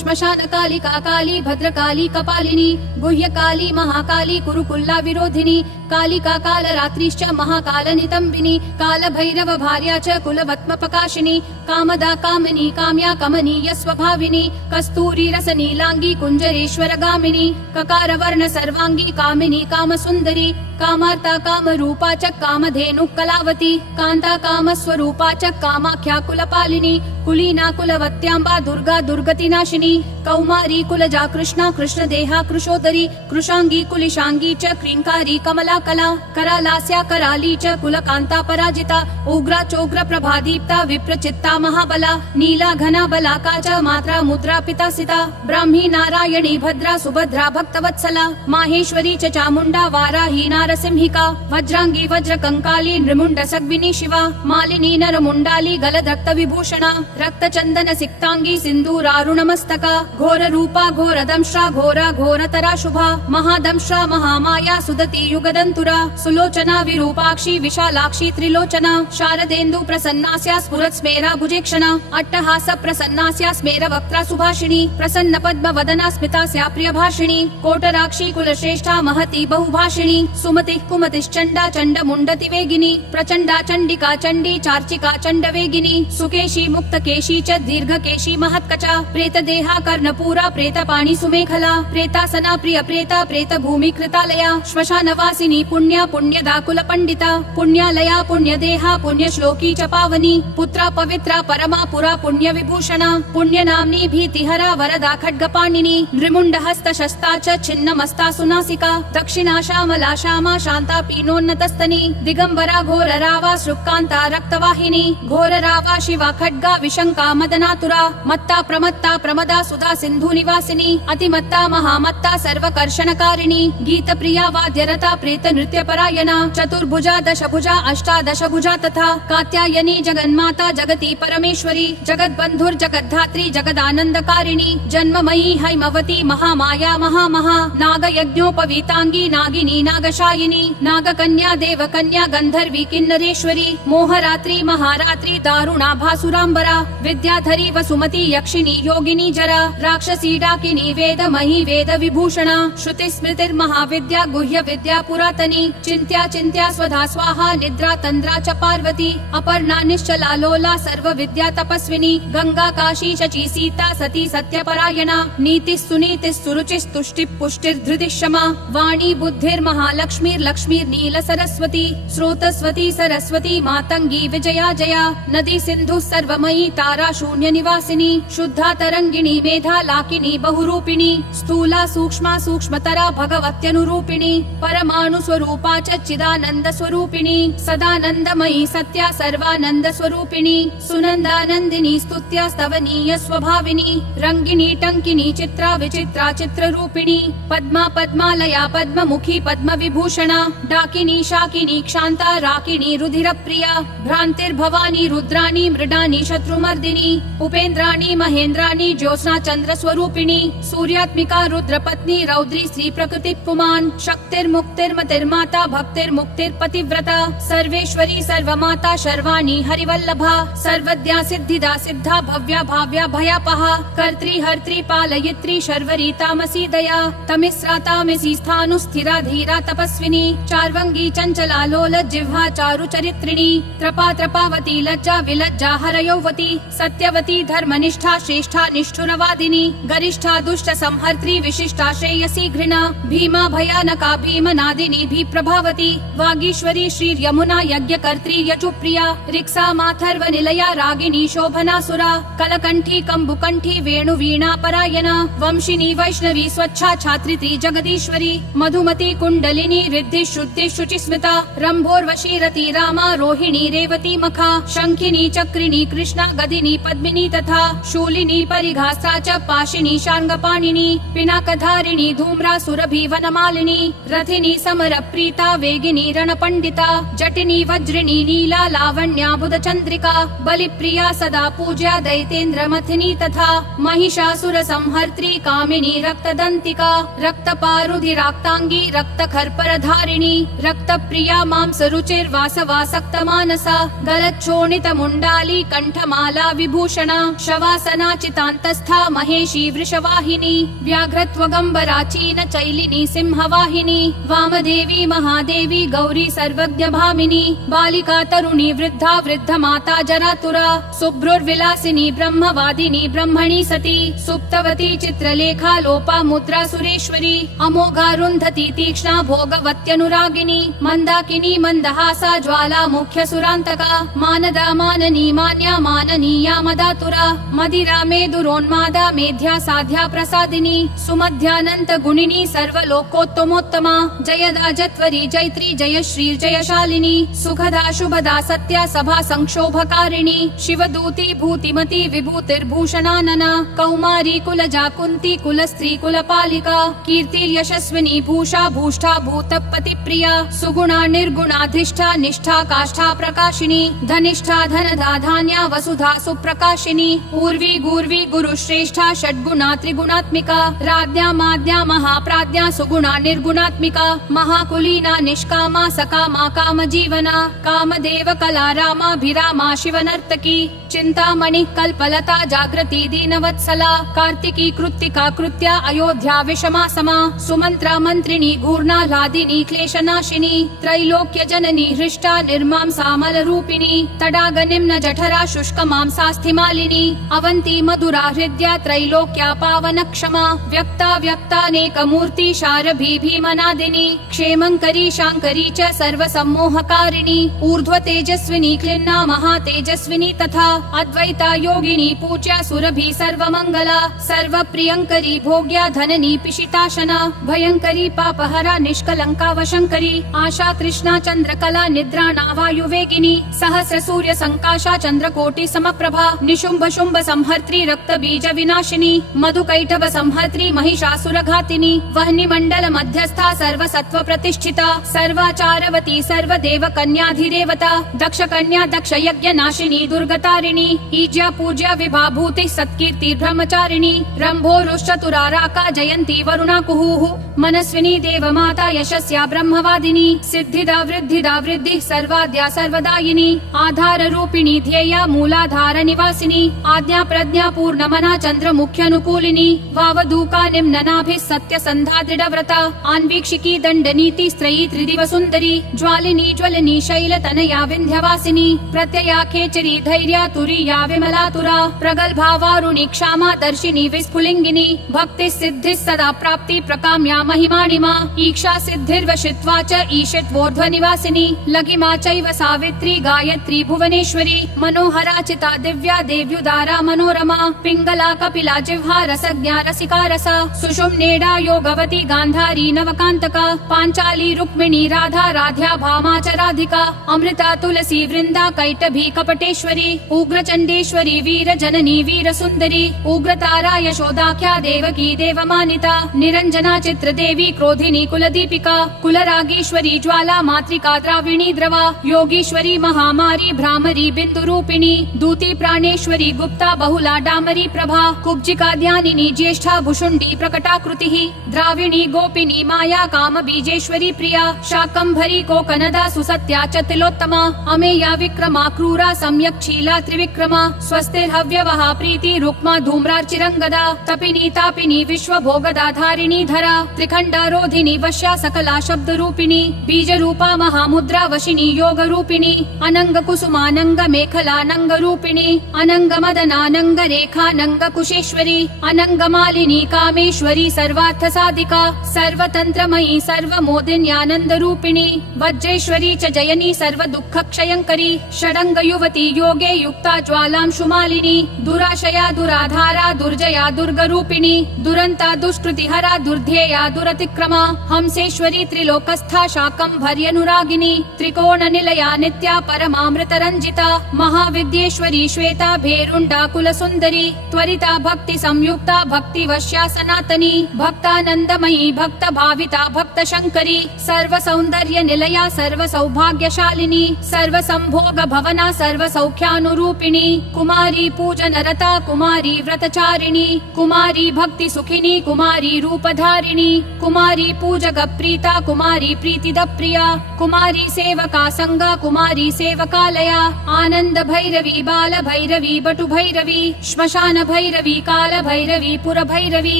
श्मशानकालिका काली भद्रकाली कपालिनी गुह्यकाली महाकाली कुरुकुल्ला विरोधिनी कालिका कालरात्रिश्च महाकालनितम्बिनी कालभैरव भार्या च कुलवत्मप्रकाशिनी कामदा कामिनी काम्या कमनीय स्वभाविनी कस्तूरी रसनीलांगी कुंजरेश्वरगामिनी ककारवर्ण सर्वांगी कामिनी कामसुंदरी कामार्ता कामरूपा च कामधेनु कलावती कांता कामस्वरूपा च कामाख्या कुलपालिनी कुलीना कुलवत्यांबा दुर्गा दुर्गतिनाशिनी कौमारी कुलजा कृष्णा कृष्णदेहा कृशोदरी कृशांगी कुलिशांगी च क्रींकारी कमला कला करालास्या कराली च कुलकांता पराजिता उग्रा चोग्र प्रभादीप्ता विप्रचित्ता महाबला नीला घना बलाका च मात्रा मुद्रा पितासिता ब्राह्मी नारायणी भद्रा सुभद्रा भक्तवत्सला माहेश्वरी च चामुंडा वाराही नारसिंहिका वज्रांगी वज्र कंकाली नृमुंड सग्विनी शिवा मालिनी नरमुंडाली गलदक्त विभूषणा रक्त चंदन सिक्तांगी सिंदूरारुणमस्तका घोर रूपा घोर दंश्रा घोरा घोरतरा शुभा महादंश्रा महामाया सुदती युगदंतुरा सुलोचना विरूपाक्षी विशालाक्षी त्रिलोचना शारदेन्दु प्रसन्नास्या स्फुरत् स्मेरा भुजेक्षणा अट्टहास प्रसन्नास्या स्मेर वक्त्रा सुभाषिणी प्रसन्न पद्म वदना स्मितास्या प्रियभाषिणी कोटराक्षी कुलश्रेष्ठा महती बहुभाषिणी सुमति कुमतिश्चंडा चंड मुंडति वेगिनी प्रचंडा चंडिका चंडी चार्चिका चंड वेगिनी सुकेशी मुक्तकेशी च दीर्घकेशी महत्कचा प्रेत देहा कर्णपूरा प्रेत पाणी सुमेखला प्रेतासना प्रिय प्रेता प्रेत भूमि कृतालया श्मशानवासिनी पुण्या पुण्यदा कुल पंडिता पुण्यालया पुण्यदेहा पुण्य श्लोकी च पावनी पुत्रा पवित्रा परमा पुरा पुण्य विभूषणा पुण्य नाम्नी भीतिहरा वरदा खड्गपाणिनी नृमुंड हस्त शस्ता च छिन्न मस्ता सुनासिका दक्षिणा श्यामला श्यामा शांता पीनोन्नतस्तनी दिगंबरा घोर रावा श्रुक्कांता रक्तवाहिनी घोर रावा शिवा खड्गा विशंका मदनातुरा मत्ता प्रमत्ता प्रमदा सुधा सिंधु निवासिनी अतिमत्ता महामत्ता सर्वकर्षणकारिणी गीत प्रिया वाद्यरता प्रेत नृत्य परायणा चतुर्भुजा दशभुजा अष्टादशभुजा तथा कात्यायनी जगन्माता जगती परमेश्वरी जगद्बंधुर जगद्धात्री जगदानंदकारिणी जन्ममयी हैमवती महामाया महामहा नागयज्ञोपवीतांगी नागिनी नागशायिनी नागकन्या देवकन्या गंधर्वी किन्नरेश्वरी मोहरात्रि महारात्रि दारुणा भासुरांबरा विद्याधरी वसुमती यक्षिणी योगिनी जरा राक्षसी डाकिनी वेदमयी वेद विभूषणा श्रुति स्मृतिर्महाविद्या गुह्य विद्या पुरातनी चिंत्या चिंत्या स्वधा स्वाहा निद्रा तंद्रा च पार्वती अपर्णा निश्चला लोला सर्व विद्या तपस्विनी गंगा काशी शची सीता सती सत्यपरायणा नीति सुनीति सुरुचिस्तुष्टि पुष्टिर्धृतिक्षमा वाणी बुद्धिर्महालक्ष्मीर् लक्ष्मीर् नील सरस्वती स्रोतस्वती सरस्वती मातंगी विजया जया नदी सिंधु सर्वमयी तारा शून्य निवासिनी शुद्धा तरंगिणी मेधा लाकिनी बहुरूपिणी स्थूला सूक्ष्मा सूक्ष्मतरा भगवत्यनुरूपिणी परमाणु स्वरूपा च चिदानंद स्वरूपिणी सदानंदमयी सत्या सर्वानंद स्वरूपिणी सुनंदानंदिनी स्तुत्या स्तवनीय स्वभाविनी रंगिनी टंकिनी चित्रा विचित्रा चित्ररूपिणी पद्मा पद्मालया पद्ममुखी पद्म विभूषणा डाकिनी शाकिनी क्षांता राकिनी रुधिर प्रिया भ्रांतिर्भवानी रुद्राणी मृडानी शत्रुमर्दिनी उपेन्द्राणी महेन्द्राणी ज्योत्स्ना चंद्र स्वरूपिणी सूर्यात्मिका रुद्रपत्नी रौद्री श्री प्रकृति पुमान शक्तिर्मुक्तिर्मतिर्माता भक्तिर्मुक्तिर्पतिव्रता सर्वेश्वरी सर्वमाता शर्वाणी हरिवल्लभा सर्वद्या सिद्धिदा सिद्धा भव्या भाव्या भयापहा कर्त्री हर्त्री पालयित्री शर्वरी तामसी दया तमिस्रा तामसी स्थानु स्थिरा धीरा तपस्विनी चार्वंगी चंचला लोल जिह्वा चारु चरित्रिणी त्रपा त्रपावती लज्जा विलज्जा हरयौवती सत्यवती धर्मनिष्ठा श्रेष्ठा निष्ठुरवादिनी गरिष्ठा दुष्ट संहर्त्री विशिष्टा श्रेयसी घृणा भीमा भयानका भीम नादिनी भी प्रभावती वागीश्वरी श्री यमुना यज्ञकर्त्री यजुप्रिया रिक्सा माथर्व निलया रागिनी शोभनासुरा कलकंठी कंबुकंठी वेणु वीणा परायणा वंशिनी वैष्णवी स्वच्छा छात्रित्री जगदीश्वरी मधुमती कुंडलिनी रिद्धि शुद्धि शुचिस्मिता रंभोर्वशी रति रामा रोहिणी रेवती मखा शंखिनी चक्रिणी कृष्णा गदिनी पद्मिनी तथा शूलिनी परिघास्त्रा च पाशिनी शार्ङ्गपाणिनी पिनाकधारिणी धूम्रा सुरभि वनमालिनी रथिनी समर समर प्रीता वेगिनी रणपण्डिता जटिनी वज्रिणी नीला लावण्या बुधचन्द्रिका बलिप्रिया सदा पूज्या दैतेन्द्रमथिनी तथा महिषासुर संहर्त्री कामिनी रक्तदन्तिका रक्तपारुधिराक्ताङ्गी रक्तखर्परधारिणी रक्तप्रिया मांसरुचिर्वासवासक्तमानसा गलच्छोणितमुण्डाली कण्ठमाला विभूषणा शवासना चितान्तस्था महेशी वृषवाहिनी व्याघ्रत्वगम्बराचीन चैलिनी सिंहवाहिनी वामदेवी महादेवी गौरी सर्वज्ञभामिनी बालिका तरुणी वृद्धा वृद्धमाता जरातुरा शुभ्रुर्विलासिनी ब्रह्मवादिनी ब्रह्मणि सती सुप्तवती चित्रलेखा लोपा मुद्रा सुरेश्वरी अमोघारुन्धती तीक्ष्णा भोगवत्यनुरागिनी मन्दाकिनी मन्दहासा ज्वाला मुख्य सुरान्तका मानदा माननी मान्या माननीया मदातुरा मदिरा मेदुरोन्मादा मेध्या साध्या प्रसादिनी सुमध्यानन्त गुणिनी सर्वलोकोत्तमोत्तमा जयदा जत्वरी जैत्री जयश्री जयशालिनी सुखदा शुभदा सत्या सभा संक्षोभकारिणी शिवदूती भूतिमती विभूतिर्भूषणानना कौमारी कुलजा कुन्ती कुलस्त्री कुलपालिका कीर्तिर्यशस्विनी भूषा भूष्ठा भूतपतिप्रिया सुगुणा निर्गुणाधिष्ठा निष्ठा काष्ठा प्रकाशिनी धनिष्ठा धनदा धान्या वसुधा सुप्रकाशिनी पूर्वी गूर्वी गुरुश्रेष्ठा षड्गुणा त्रिगुणात्मिका राज्ञा माद्या महाप्राज्ञा सुगुणा निर्गुणात्मिका महाकुलीना निष्कामा सकामा कामजीवना कामदेव कला रामाभिरामा शिवनर्तकी चिंतामणि कल्पलता जागृति दीनवत्सला कार्तिकी कृत्तिका कृत्या अयोध्या विषमा समा सुमंत्रा मंत्रिणी घूर्णाह्लादिनी क्लेशनाशिनी त्रैलोक्य जननी हृष्टा निर्मांसा मलरूपिणी तडाग निम्न जठरा शुष्क मांसास्थिमालिनी अवंती मधुरा हृद्या त्रैलोक्या पावन क्षमा व्यक्ता व्यक्तानेक मूर्ति शारभी भीमनादिनी क्षेमंकरी शांकरी च सर्व सम्मोहकारिणी ऊर्ध्व तेजस्विनी क्लिन्ना महातेजस्विनी तथा अद्वैता योगिनी पूज्या सुरभि सर्वमंगला सर्वप्रियंकरी भोग्या धननी पिशिताशना भयंकरी पापहरा निष्कलंका वशंकरी आशा तृष्णा चंद्रकला निद्राणा वायुवेगिनी सहस्र सूर्य संकाशा चंद्रकोटि समप्रभा निशुंभ शुंभ संहर्त्री रक्त बीज विनाशिनी मधुकैटभ संहर्त्री महिषासुर घातिनी वह्नि मंडल मध्यस्था सर्व सत्व प्रतिष्ठिता सर्वाचारवती सर्वदेव कन्याधिदेवता दक्ष कन्या दक्ष यज्ञ नाशिनी दुर्गतारिणी ईज्या पूज्या विभाभूति सत्कीर्ति ब्रह्मचारिणी रंभोरुश्चतुराराका जयंती वरुणा कुहुः मनस्विनी देवमाता यशस्या ब्रह्मवादिनी सिद्धिदा वृद्धि सर्वाद्या सर्वदायिनी आधार रूपिणी ध्येया मूलाधार निवासिनी आज्ञा प्रज्ञा पूर्णमना चंद्रमुख्यनुकूलिनी वावधूका निम्ननाभिः सत्य संधा दृढव्रता आन्वीक्षिकी दंडनीति स्त्रयी त्रिदिव सुंदरी ज्वालिनी ज्वलनी शैल तनया विंध्यवासिनी प्रत्यया खेचरी धैर्या तुरीया विमलातुरा प्रगल्भा वारुणी क्षामा दर्शिनी विस्फुलिंगिनी भक्ति सिद्धि सदा प्राप्ति प्रकाम्या महिमाणिमा ईक्षा सिद्धिर्वशित्वा च ईशित्वोर्ध्व निवासिनी लघिमा चैव सावित्री गायत्री भुवनेश्वरी मनोहरा चिता दिव्या देव्युदारा मनोरमा पिंगला कपिला जिह्वा रसज्ञा रसिका रसा सुषुम्नेडा योगवती गांधारी नवकांतका पांचाली रुक्मिणी राधा राध्या भामा च राधिका अमृता तुलसी वृंदा कैटभी कपटेश्वरी उग्रचंडेश्वरी वीर जननी वीर सुंदरी उग्रतारा यशोदाख्या देवकी देवमानिता निरंजना चित्र देवी क्रोधिनी कुलदीपिका कुलरागेश्वरी ज्वाला मातृका द्राविणी द्रवा योगीश्वरी महामारी भ्रामरी बिंदु रूपिणी दूती प्राणेश्वरी गुप्ता बहुला डामरी प्रभा कुब्जिका ध्यानिनी ज्येष्ठा भुषुंडी प्रकटाकृतिः द्राविणी गोपिनी माया काम बीजेश्वरी प्रिया शाकंभरी कोकनदा सुसत्या च तिलोत्तमा अमेया विक्रमा क्रूरा सम्यक् शीला त्रिविक्रमा स्वस्तिर्हव्यवहा प्रीति रुक्मा धूम्रार्चिरंगदा तपिनी तापिनी विश्व भोगदा धारिणी धरा त्रिखंडारोधिनी वश्या सकला शब्द रूपिणी बीज रूपा महामुद्रा वशिनी योग रूपिणी अनंग कुसुमानंग मेखलानंग रूपिणी अनंग मदनानंग रेखानंग कुशेश्वरी अनंग मालिनी कामेश्वरी सर्वार्थ साधिका सर्वतंत्रमयी सर्वमोदिन्यानंद रूपिणी वज्रेश्वरी च जयनी सर्व दुःख क्षयंकरी षडंग युवती योगे युक्ता ज्वालांशुमालिनी दुराशया दुराधारा दुर्जया दुर्ग रूपिणी दुरंता दुष्कृति हरा दुर्ध्येया दुरतिक्रमा हंसेश्वरी त्रिलोकस्था शाकंभर्यनुरागिनी त्रिकोण निलया नित्या परमामृत रंजिता महाविद्येश्वरी श्वेता भेरुंडा कुल सुंदरी त्वरिता भक्ति संयुक्ता भक्ति वश्या सनातनी भक्तानंदमयी भक्त भाविता भक्त शंकरी शुभंकरी सर्व सौंदर्य निलया सर्व सौभाग्यशालिनी सर्व संभोग भवना सर्व सौख्यानुरूपिणी कुमारी पूजनरता कुमारी व्रतचारिणी कुमारी भक्ति सुखिनी कुमारी रूपधारिणी कुमारी पूजक प्रीता कुमारी प्रीतिद प्रिया कुमारी सेवका संगा कुमारी सेवकालया आनंद भैरवी बाल भैरवी बटु भैरवी श्मशान भैरवी काल भैरवी पुर भैरवी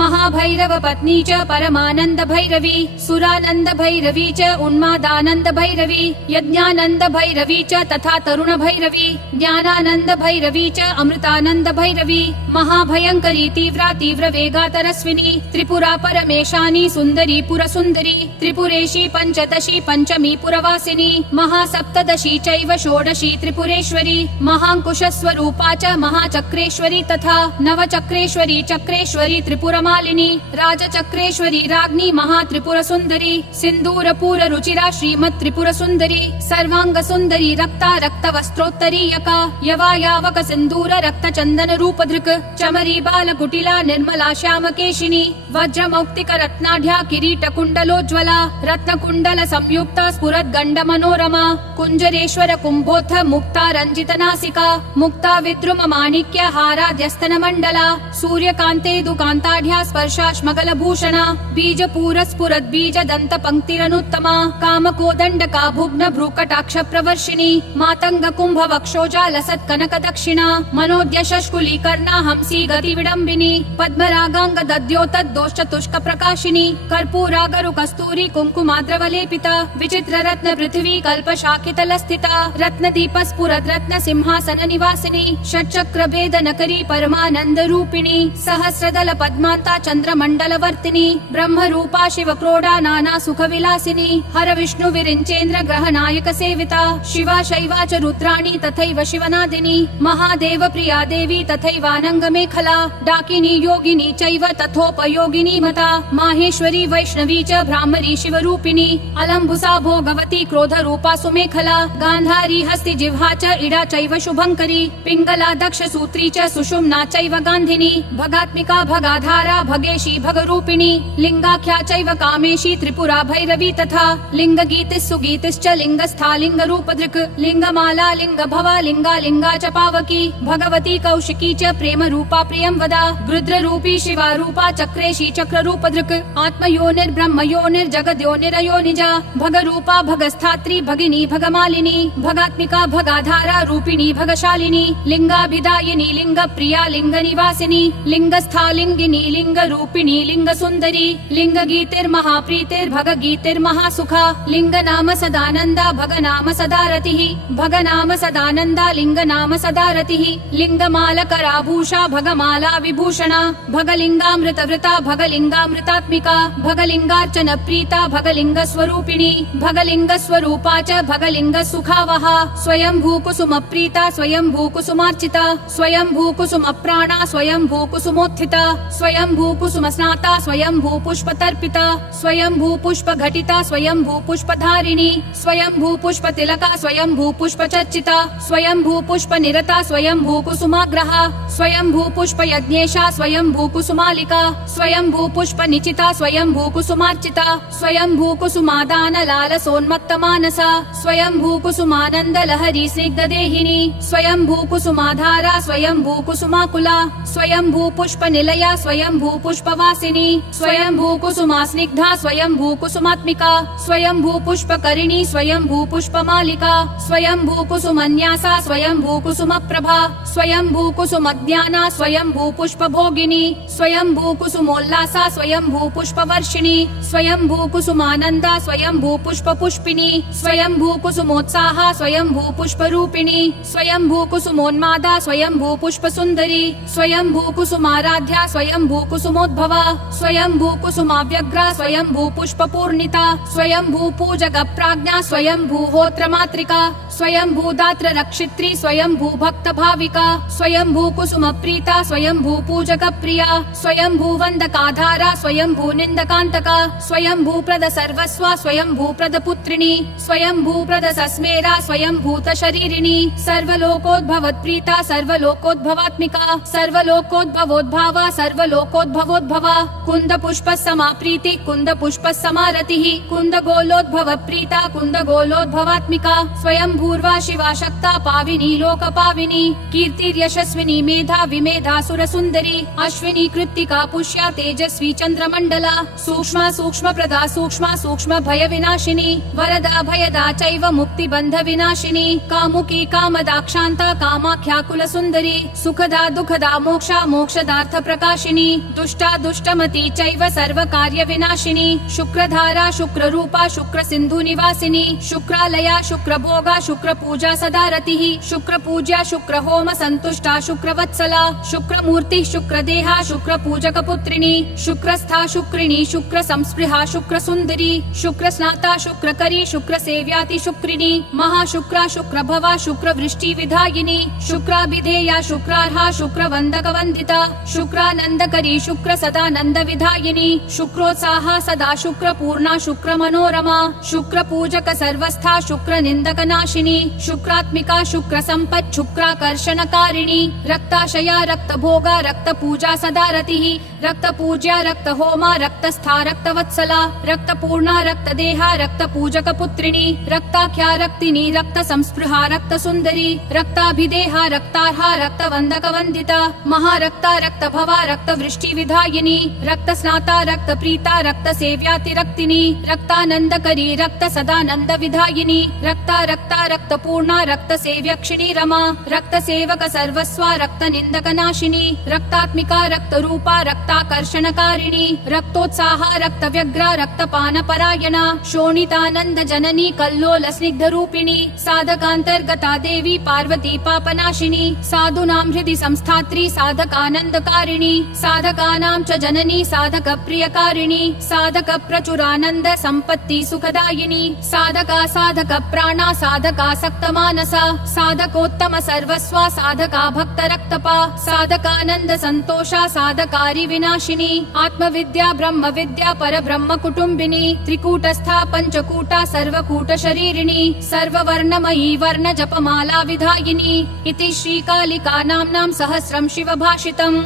महाभैरव पत्नी च परमानंद भैरवी सुरानंद भैरवी च उन्मादानंद भैरवी यज्ञानंद भैरवी च तथा तरुण भैरवी ज्ञानानंद भैरवी च अमृतानंद भैरवी महाभयंकरी तीव्रा तीव्र वेगातरस्विनी त्रिपुरा परमेशानी सुंदरी पुर सुंदरी त्रिपुरेशी पंचदशी पंचमी पुरवासिनी महासप्तदशी चैव षोडशी त्रिपुरेश्वरी महांकुश स्वरूपा च महाचक्रेश्वरी तथा नवचक्रेश्वरी चक्रेश्वरी त्रिपुरमालिनी राजचक्रेश्वरी राज्ञी महात्रिपुर सुंदरी सिंदूरपूर रुचिरा श्रीमत् त्रिपुर सुंदरी सर्वांग सुंदरी रक्ता रक्त वस्त्रोत्तरीयका यवायावक सिंदूर रक्त चंदन रूप धृक चमरी बाल कुटिला निर्मला श्याम केशिनी वज्र मौक्तिक रत्नाढ्या किरीट कुंडलोज्ज्वला रत्न कुंडल संयुक्ता स्फुरत् गंड मनोरमा कुंजरेश्वर कुंभोत्थ मुक्ता रंजित नासिका मुक्ता विद्रुम माणिक्य हाराद्यस्तन मंडला सूर्यकांते दुकांताढ्या स्पर्शाश्मगल भूषणा बीज पूर स्फुरत् बीज दंत पंक्तिरनुत्तमा काम कोदंड का भुग्न भ्रूकटाक्ष प्रवर्षिणी मातंग कुंभ वक्षोजा लसत् कनक दक्षिणा मनोद्य शशकुली कर्णा हंसी गति विडंबिनी पद्मरागांग दद्योतत् दोष्चतुष्क प्रकाशिनी कर्पूरागरु कस्तूरी कुंकुमाद्रवलेपिता विचित्र रत्न पृथ्वी कल्प शाकितल स्थिता रत्न दीप स्फुरत् रत्न सिंहासन निवासिनी षट्चक्र भेदन करी परमानंद रूपिणी सहस्रदल पद्मांता चंद्र मंडल वर्तिनी ब्रह्म रूपा शिव क्रोडा नाना सुख विलासिनी हर विष्णु विरिंचेन्द्र ग्रह नायक सेविता शिवा शैवा च रुद्राणी तथैव शिवनादिनी महादेव प्रिया देवी तथैवानंग मेखला डाकिनी योगिनी चैव तथोपयोगिनी मता माहेश्वरी वैष्णवी च भ्रामरी शिवरूपिणी अलंबुसा भोगवती क्रोध रूपा सुमेखला गांधारी हस्ति जिह्वा च इडा चैव शुभंकरी पिंगला दक्ष सूत्री च सुषुम्ना चैव गांधिनी भगात्मिका भगाधारा भगेशी भगरूपिणी लिंगाख्या चैव कामेशी त्रिपुरा भैरवी तथा लिंगगीतिः सुगीतिश्च लिंगस्था लिंग रूप धृक् लिंगमाला लिंग भवा लिंगा लिंगा च पावकी भगवती कौशिकी च प्रेम रूपा प्रियं वदा गृध्र रूपी शिवा रूपा चक्रेशी चक्र रूप धृक् आत्मयोनिर्ब्रह्म योनिर्जगद्योनिरयोनिजा भग रूपा भगस्थात्री भगिनी भगमालिनी भगात्मिका भगाधारा रूपिणी भगशालिनी लिंगाभिदायिनी लिंग प्रिया लिंग निवासिनी लिंगस्था लिंगिनी लिंग रूपिणी लिंग सुंदरी लिंग गीतिर्महाप्रीतिर्भग गीतिर्महासुखा लिंग नाम सदानंदा भग नाम सदा रतिः भग नाम सदानंदा लिंग नाम सदा रतिः लिंगमालकराभूषा भगमाला विभूषणा भगलिंगामृत वृता भगलिंगामृतात्मिका भगलिंगार्चन प्रीता भगलिंग स्वरूपिणी भगलिंग स्वरूपा च भगलिंग सुखावहा स्वयं भूकुसुम प्रीता स्वयं भूकुसुमार्चिता स्वयं भूकुसुम प्राणा स्वयं भूकुसुमोत्थिता स्वयं भूकुसुम स्नाता स्वयं भूपुष्प तर्पिता स्वयं भूपुष्प घटिता स्वयं भूपुष्प धारिणी स्वयं भूपुष्प तिलका स्वयं भूपुष्प चर्चिता स्वयं भूपुष्प निरता स्वयं भूकुसुमाग्रहा स्वयं भूपुष्प यज्ञेशा स्वयं भूकुसुमालिका स्वयं भूपुष्प निचिता स्वयं भूकुसुमार्चिता स्वयं भूकुसुमादान लाल सोन्मत्त मानसा स्वयं भूकुसुमानंद लहरी स्निग्ध देहिनी स्वयं भूकुसुमाधारा स्वयं भूकुसुमाकुला स्वयं भूपुष्प निलया स्वयं भूपुष्प वासिनी स्वयं भूकुसुमा स्निग्धा स्वयं भूकुसुमात्मिका स्वयं भूपुष्प करिणी स्वयं भूपुष्प मालिका स्वयं भूकुसुमन्यासा स्वयं भूकुसुम प्रभा स्वयं भूकुसुम ज्ञाना स्वयं भूपुष्प भोगिनी स्वयं भूकुसुमोल्लासा स्वयं भूपुष्प वर्षिणी स्वयं भूकुसुमानंदा स्वयं भूपुष्प पुष्पिनी स्वयं भूकुसुमोत्साहा स्वयं भूपुष्प रूपिणी स्वयं भूकुसुमोन्मादा स्वयं भूपुष्प सुंदरी स्वयं भूकुसुमाराध्या स्वयं भूकुसुमोद्भवा स्वयं भूकुसुमाव्यग्रा स्वयं भूपुष्प पूर्णिता स्वयं भूपूजक प्राज्ञा स्वयं भूहोत्र मात्रिका स्वयं भूदात्र रक्षित्री स्वयं भूभक्त भाविका स्वयं भूकुसुम प्रीता स्वयं भूपूजक प्रिया स्वयं भूवंदकाधारा स्वयं भूनिंदकांतका स्वयं भूप्रद सर्वस्वा स्वयं भूप्रद पुत्रिणी स्वयं भूप्रद सस्मेरा स्वयं भूत शरीरिणी सर्वलोकोद्भवत् प्रीता सर्वलोकोद्भवात्मिका सर्वलोकोद्भवोद्भावा सर्वलोकोद्भवोद्भवा कुंद पुष्प समाप्रीति कुंद पुष्प तपस्समारतिः कुन्दगोलोद्भव प्रीता कुन्दगोलोद्भवात्मिका स्वयंभूर्वा शिवा शक्ता पाविनी लोकपाविनी कीर्तिर्यशस्विनी मेधा विमेधा सुरसुन्दरी अश्विनी कृत्तिका पुष्या तेजस्वी चन्द्रमण्डला सूक्ष्मा सूक्ष्मप्रदा सूक्ष्मा सूक्ष्म भय विनाशिनी वरदा भयदा चैव मुक्तिबन्ध विनाशिनी कामुकी कामदाक्षान्ता कामाख्या कुलसुन्दरी सुखदा दुःखदा मोक्षा मोक्षदार्थ प्रकाशिनी दुष्टा दुष्टमती चैव सर्वकार्य विनाशिनी शुक्रधारा शुक्ररूपा शुक्रसिन्धु निवासिनी शुक्रालया शुक्रभोगा शुक्रपूजा सदा रतिः शुक्रपूज्या शुक्रहोम सन्तुष्टा शुक्रवत्सला शुक्रमूर्तिः शुक्रदेहा शुक्रपूजकपुत्रिणी शुक्रस्था शुक्रिणी शुक्रसंस्पृहा शुक्रसुन्दरी शुक्रस्नाता शुक्रकरी शुक्रसेव्याति शुक्रिणी महाशुक्रा शुक्रभवा शुक्रवृष्टिविधायिनी शुक्राभिधेया शुक्रार्हा शुक्रवन्दकवन्दिता शुक्रानन्दकरी शुक्रसदानन्दविधायिनी शुक्रोत्साहा सदा शुक्रपूर्णा शुक्रमनोरमा शुक्रपूजक सर्वस्था शुक्रनिन्दकनाशिनी शुक्रात्मिका शुक्रसम्पत् शुक्राकर्षणकारिणी रक्ताशया रक्तभोगा रक्तपूजा सदा रतिः रक्तपूज्या रक्तहोमा रक्तस्था रक्तवत्सला रक्तपूर्णा रक्तदेहा रक्तपूजकपुत्रिणी रक्ताख्या रक्तिनी रक्तसंस्पृहा रक्तसुन्दरी रक्ताभिदेहा रक्तार्हा रक्तवन्दकवन्दिता महारक्ता रक्तभवा रक्तवृष्टिविधायिनी रक्तस्नाता रक्तप्रीता रक्तसेव्यातिरक्तिनी रक्तानन्दकरी रक्तसदानन्दविधायिनी रक्ता रक्ता रक्तपूर्णा रक्तसेव्यक्षिणी रमा रक्तसेवक सर्वस्वा रक्तनिन्दकनाशिनी रक्तात्मिका रक्तरूपा रक्ताकर्षणकारिणी रक्तोत्साहा रक्तव्यग्रा रक्तपानपरायणा शोणितानन्द जननी कल्लोल स्निग्धरूपिणी साधकान्तर्गता देवी पार्वती पापनाशिनी साधूनां हृदि संस्थात्री साधकानन्दकारिणी साधकानां च जननी साधकप्रियकारिणी साधकप्रचुरानन्द सम्पत्ति सुखदायिनी साधका साधकप्राणा साधका सक्तमानसा साधकोत्तम सर्वस्वा साधका भक्तरक्तपा साधकानन्द सन्तोषा साधकारी विनाशिनी आत्मविद्या ब्रह्मविद्या परब्रह्म कुटुम्बिनी त्रिकूटस्था पञ्चकूटा सर्वकूट शरीरिणी सर्ववर्णमयी वर्ण जपमाला विधायिनी इति श्रीकालिका नाम्नां सहस्रं शिवभाषितम्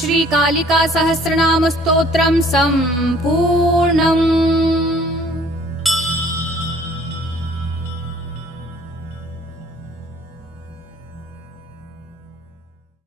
श्रीकालिका सहस्रनाम स्तोत्रं सम्पूर्णम्।